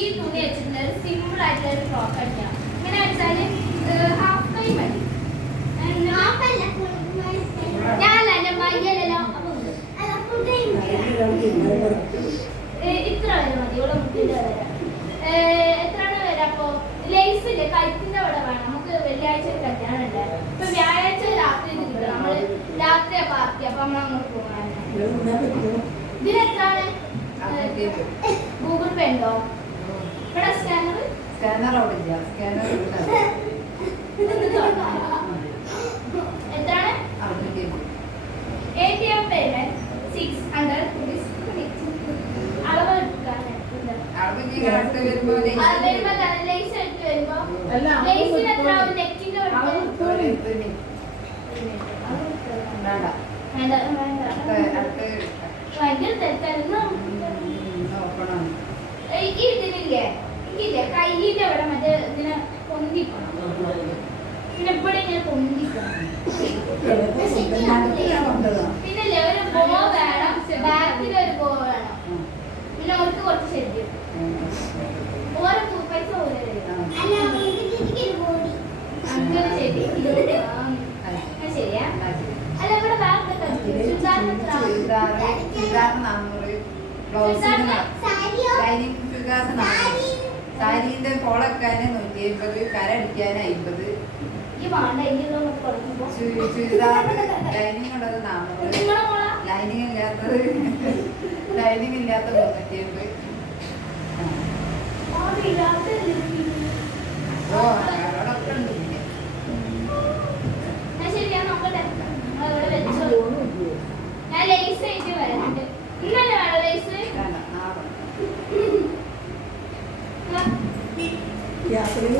ഈ തുണി വെച്ചിട്ടുള്ള ഒരു സിമ്പിൾ ആയിട്ടുള്ള ഒരു ഫ്രോക്ക് അടിക്കണം. ഇങ്ങനെ അടിച്ചാല് ഹാഫ് കൈ മതി. ഞാനല്ല എന്റെ മയ്യലെല്ലാം ഇത്ര വരെ മതി. ഇവിടെ മുട്ടിന്റെ വരെ എത്രയാണ് വരെ? അപ്പൊ ലേസ് ഇല്ലേ കഴുത്തിന്റെ അവിടെ വേണം. നമുക്ക് വെള്ളിയാഴ്ച ഒരു കല്യാണം ഉണ്ട്. ഇപ്പൊ വ്യാഴാഴ്ച രാത്രി ഇത് കിട്ടും. നമ്മള് രാത്രിയാ പാർട്ടി. അപ്പൊ നമ്മൾ അങ്ങോട്ട് പോകാൻ. ഇതിനെത്രാണ്? ഗൂഗിൾ പേ ഉണ്ടോ ഇവിടെ? സ്കാനർ എത്രയാണ്? ATM payment 600 rupees. അളവ് ഇതിനില്ലേ ഇല്ലേ കയ്യിന്റെ അവിടെ മറ്റേ ഇതിനെ പൊന്തിക്കണം. പിന്നെ ഇവിടെ ഇങ്ങനെ പൊന്തിക്കണം. പിന്നല്ലേ ഒരു ബോ വേണം. ബാക്കിൽ ഒരു ബോ വേണം. പിന്നെ അവർക്ക് കുറച്ച് ശരി ഓരോ പൈസ പോലെ അങ്ങനെ ശരി ശരിയാ. അല്ല ഇവിടെ സാരിന്റെ കോളക്കാന് 150, കരടിക്കാൻ 50, ചുരിദാർ ലൈനിങ് ഉള്ളത് 400, ലൈനിങ് ഇല്ലാത്തത് 350. ഓ അവിടൊക്കെ ഉണ്ട്. ശരിയാ നോക്കട്ടെ. ഇവിടെ വെച്ചോ. ഞാൻ ലേസ് ആയിട്ട് വരാനുണ്ട്. ഇന്നലെ വേണം ലേസ്. യാത്രയിൽ